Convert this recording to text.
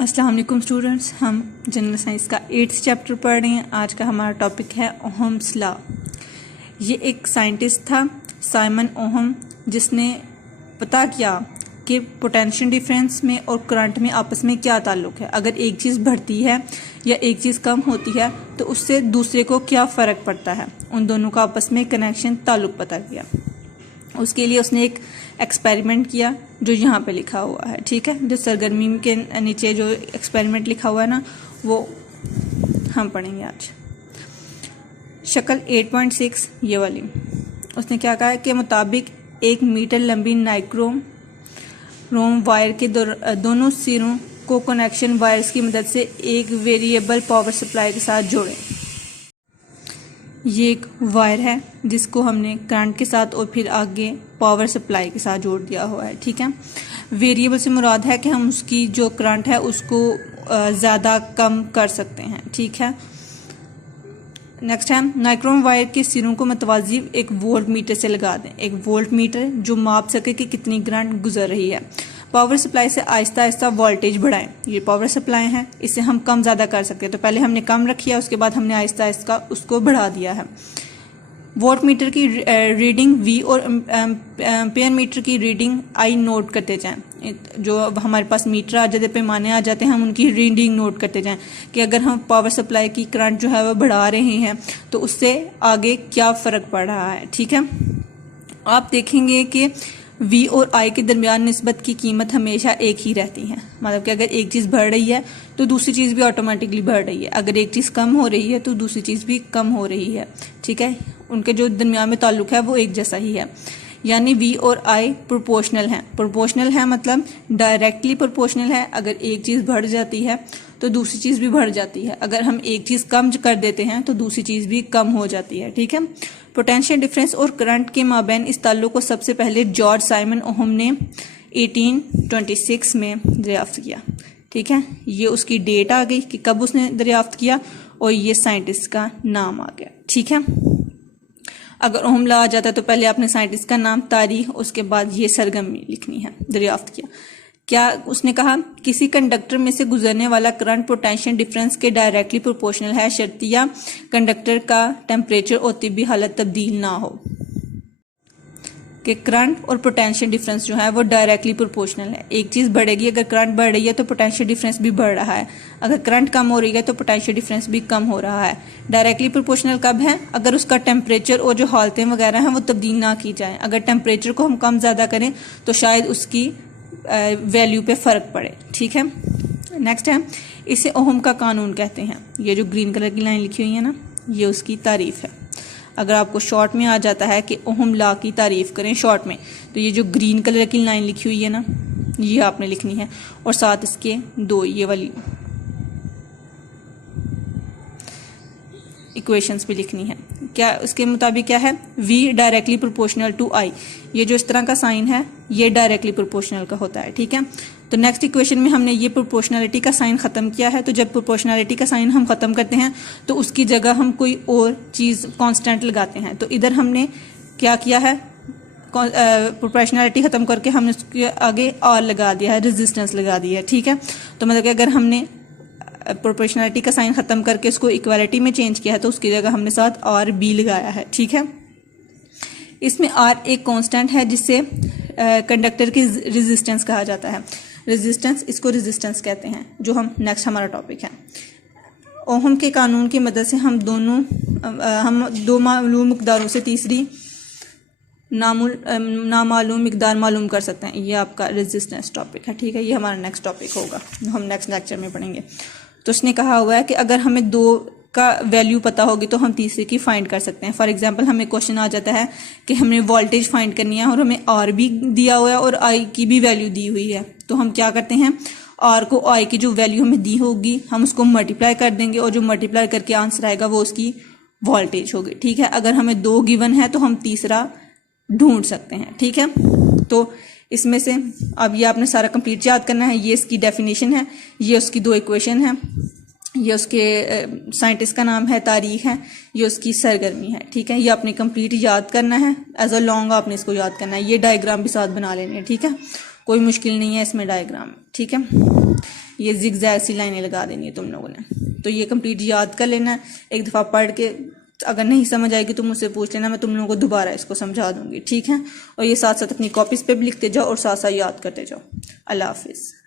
अस्सलाम वालेकुम स्टूडेंट्स, हम जनरल साइंस का 8th चैप्टर पढ़ रहे हैं। आज का हमारा टॉपिक है ओहम्स लॉ। ये एक साइंटिस्ट था साइमन ओहम, जिसने पता किया कि पोटेंशियल डिफरेंस में और करंट में आपस में क्या ताल्लुक है। अगर एक चीज़ बढ़ती है या एक चीज़ कम होती है तो उससे दूसरे को क्या फ़र्क पड़ता है, उन दोनों का आपस में कनेक्शन ताल्लुक पता किया। उसके लिए उसने एक एक्सपेरिमेंट किया जो यहाँ पे लिखा हुआ है, ठीक है। जो सरगर्मी के नीचे जो एक्सपेरिमेंट लिखा हुआ है ना, वो हम पढ़ेंगे आज। शक्ल 8.6 ये वाली। उसने क्या कहा है कि मुताबिक 1 मीटर लंबी नाइक्रोम वायर के दोनों सिरों को कनेक्शन वायर्स की मदद से एक वेरिएबल पावर सप्लाई के साथ जोड़ें। ये एक वायर है जिसको हमने करंट के साथ और फिर आगे पावर सप्लाई के साथ जोड़ दिया हुआ है, ठीक है। वेरिएबल से मुराद है कि हम उसकी जो करंट है उसको ज़्यादा कम कर सकते हैं, ठीक है। नेक्स्ट है, नाइक्रोम वायर के सिरों को मतवाजी एक वोल्ट मीटर से लगा दें। एक वोल्ट मीटर जो माप सके कि कितनी करंट गुजर रही है। पावर सप्लाई से आहिस्ता आहिस्ता वोल्टेज बढ़ाएं। ये पावर सप्लाई है, इससे हम कम ज़्यादा कर सकते हैं। तो पहले हमने कम रखी है, उसके बाद हमने आहिस्ता आहिस्ता उसको बढ़ा दिया है। वोल्ट मीटर की रीडिंग V और एम्पेयर मीटर की रीडिंग I नोट करते जाएं। जो अब हमारे पास मीटर आ जाते, पैमाने आ जाते हैं, हम उनकी रीडिंग नोट करते जाएं कि अगर हम पावर सप्लाई की करंट जो है वो बढ़ा रहे हैं तो उससे आगे क्या फ़र्क पड़ रहा है, ठीक है। आप देखेंगे कि V और I के दरमियान निस्बत की कीमत हमेशा एक ही रहती है। मतलब कि अगर एक चीज़ बढ़ रही है तो दूसरी चीज़ भी ऑटोमेटिकली बढ़ रही है। अगर एक चीज़ कम हो रही है तो दूसरी चीज़ भी कम हो रही है, ठीक है। उनके जो दरमियान में ताल्लुक है वो एक जैसा ही है। यानी V और I प्रोपोर्शनल हैं। प्रोपोर्शनल है मतलब डायरेक्टली प्रोपोर्शनल है। अगर एक चीज़ बढ़ जाती है तो दूसरी चीज़ भी बढ़ जाती है। अगर हम एक चीज़ कम कर देते हैं तो दूसरी चीज़ भी कम हो जाती है, ठीक है। पोटेंशियल डिफरेंस और करंट के माबैन इस ताल्लुक को सबसे पहले जॉर्ज साइमन ओहम ने 1826 में दरियाफ्त किया, ठीक है। ये उसकी डेट आ गई कि कब उसने दरियाफ्त किया और ये साइंटिस्ट का नाम आ गया, ठीक है। अगर ओहम लॉ आ जाता तो पहले आपने साइंटिस्ट का नाम, तारीख, उसके बाद ये सरगर्मी लिखनी है, दरियाफ्त किया। क्या उसने कहा, किसी कंडक्टर में से गुजरने वाला करंट पोटेंशियल डिफरेंस के डायरेक्टली प्रोपोर्शनल है शर्तिया कंडक्टर का टेम्परेचर और तिब्बी हालत तब्दील ना हो। कि करंट और पोटेंशियल डिफरेंस जो है वो डायरेक्टली प्रोपोर्शनल है। एक चीज़ बढ़ेगी, अगर करंट बढ़ रही है तो पोटेंशियल डिफरेंस भी बढ़ रहा है। अगर करंट कम हो रही है तो पोटेंशियल डिफरेंस भी कम हो रहा है। डायरेक्टली प्रोपोर्शनल कब है? अगर उसका टेम्परेचर और जो हालतें वगैरह हैं वो तब्दील ना की जाए। अगर टेम्परेचर को हम कम ज़्यादा करें तो शायद उसकी वैल्यू पे फ़र्क पड़े, ठीक है। नेक्स्ट है, इसे ओहम का कानून कहते हैं। ये जो ग्रीन कलर की लाइन लिखी हुई है ना, ये उसकी तारीफ है। अगर आपको शॉर्ट में आ जाता है कि ओहम लॉ की तारीफ करें शॉर्ट में, तो ये जो ग्रीन कलर की लाइन लिखी हुई है ना, ये आपने लिखनी है और साथ इसके दो ये वाली इक्वेशंस भी लिखनी है। क्या उसके मुताबिक क्या है? V directly proportional to I। ये जो इस तरह का साइन है ये डायरेक्टली प्रोपोर्शनल का होता है, ठीक है। तो नेक्स्ट इक्वेशन में हमने ये प्रोपोर्शनलिटी का साइन खत्म किया है। तो जब प्रोपोर्शनलिटी का साइन हम खत्म करते हैं तो उसकी जगह हम कोई और चीज़ कांस्टेंट लगाते हैं। तो इधर हमने क्या किया है, प्रोपोर्शनलिटी खत्म करके हमने उसके आगे R लगा दिया है, रेजिस्टेंस लगा दिया है, ठीक है। तो मतलब कि अगर हमने प्रोपोर्शनलिटी का साइन खत्म करके इसको इक्वालिटी में चेंज किया है तो उसकी जगह हमने साथ RB लगाया है, ठीक है। इसमें R एक कांस्टेंट है जिससे कंडक्टर की रेजिस्टेंस कहा जाता है। रेजिस्टेंस, इसको रेजिस्टेंस कहते हैं, जो हम नेक्स्ट हमारा टॉपिक है। ओहम के कानून की मदद से हम दो मालूम मिकदारों से तीसरी नामालूम मिकदार मालूम कर सकते हैं। ये आपका रेजिस्टेंस टॉपिक है, ठीक है। ये हमारा नेक्स्ट टॉपिक होगा जो हम नेक्स्ट लेक्चर में पढ़ेंगे। तो उसने कहा हुआ है कि अगर हमें दो का वैल्यू पता होगी तो हम तीसरे की फाइंड कर सकते हैं। फॉर एग्जांपल हमें क्वेश्चन आ जाता है कि हमें वोल्टेज फाइंड करनी है और हमें R भी दिया हुआ है और I की भी वैल्यू दी हुई है। तो हम क्या करते हैं, R को I की जो वैल्यू हमें दी होगी हम उसको मल्टीप्लाई कर देंगे और जो मल्टीप्लाई करके आंसर आएगा वो उसकी वोल्टेज होगी, ठीक है। अगर हमें दो गिवन है तो हम तीसरा ढूंढ सकते हैं, ठीक है। तो इसमें से अब ये आपने सारा कंप्लीट याद करना है। ये इसकी डेफिनेशन है, ये उसकी दो इक्वेशन है, ये उसके साइंटिस्ट का नाम है, तारीख है, ये उसकी सरगर्मी है, ठीक है। ये आपने कंप्लीट याद करना है, एज अ लॉन्ग आपने इसको याद करना है। ये डायग्राम भी साथ बना लेने हैं, ठीक है। कोई मुश्किल नहीं है इसमें डायग्राम, ठीक है। ये जिगजैग सी लाइनें लगा देनी है तुम लोगों ने। तो ये कंप्लीट याद कर लेना, एक दफ़ा पढ़ के अगर नहीं समझ आएगी तो मुझसे पूछ लेना, मैं तुम लोगों को दोबारा इसको समझा दूंगी, ठीक है। और ये साथ साथ अपनी कॉपीज़ पे भी लिखते जाओ और साथ साथ याद करते जाओ। अल्लाह हाफिज़।